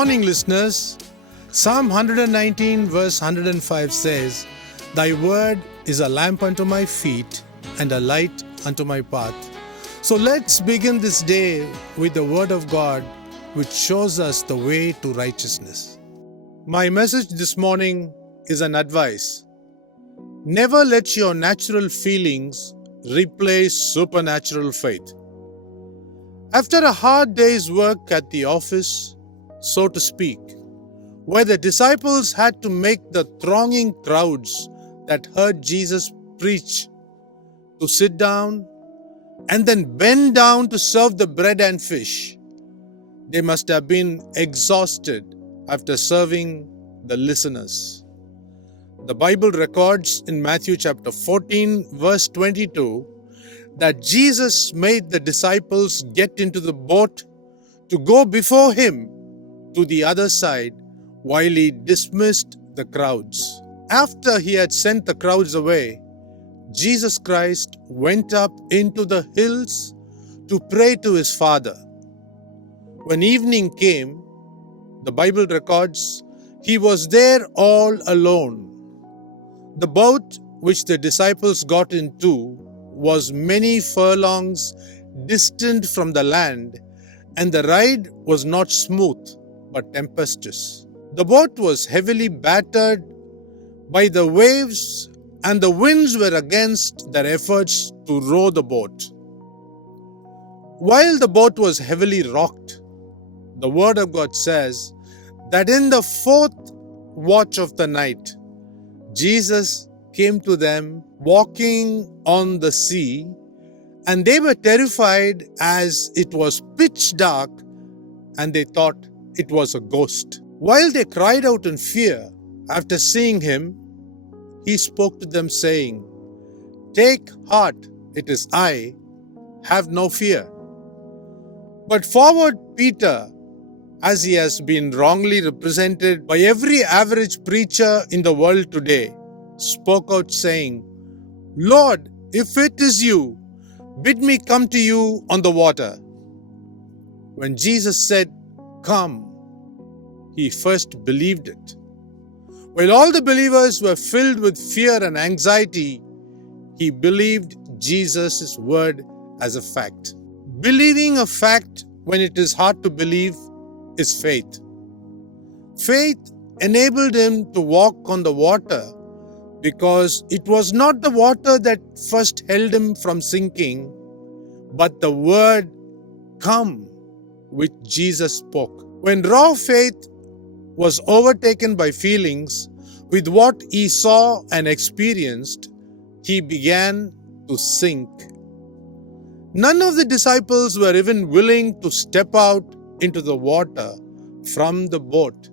morning, listeners. Psalm 119 verse 105 says, "Thy word is a lamp unto my feet and a light unto my path." So let's begin this day with the word of God, which shows us the way to righteousness. My message this morning is an advice. Never let your natural feelings replace supernatural faith. After a hard day's work at the office, so to speak, where the disciples had to make the thronging crowds that heard Jesus preach to sit down and then bend down to serve the bread and fish, they must have been exhausted after serving the listeners. The Bible records in Matthew chapter 14 verse 22 that Jesus made the disciples get into the boat to go before him to the other side while he dismissed the crowds. After he had sent the crowds away, Jesus Christ went up into the hills to pray to his Father. When evening came, the Bible records, he was there all alone. The boat which the disciples got into was many furlongs distant from the land, and the ride was not smooth but tempestuous. The boat was heavily battered by the waves, and the winds were against their efforts to row the boat. While the boat was heavily rocked, the Word of God says that in the fourth watch of the night, Jesus came to them walking on the sea, and they were terrified as it was pitch dark and they thought it was a ghost. While they cried out in fear after seeing him, he spoke to them saying, "Take heart, it is I, have no fear." But forward Peter, as he has been wrongly represented by every average preacher in the world today, spoke out saying, "Lord, if it is you, bid me come to you on the water." When Jesus said, "Come," he first believed it. While all the believers were filled with fear and anxiety, he believed Jesus' word as a fact. Believing a fact when it is hard to believe is faith. Faith enabled him to walk on the water because it was not the water that first held him from sinking, but the word "come" which Jesus spoke. When raw faith was overtaken by feelings with what he saw and experienced, he began to sink. None of the disciples were even willing to step out into the water from the boat,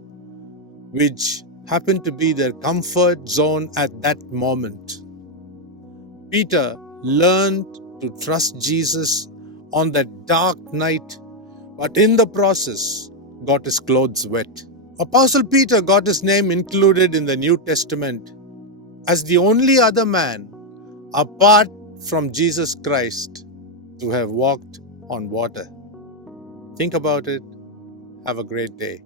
which happened to be their comfort zone at that moment. Peter learned to trust Jesus on that dark night, but in the process got his clothes wet. Apostle Peter got his name included in the New Testament as the only other man apart from Jesus Christ to have walked on water. Think about it. Have a great day.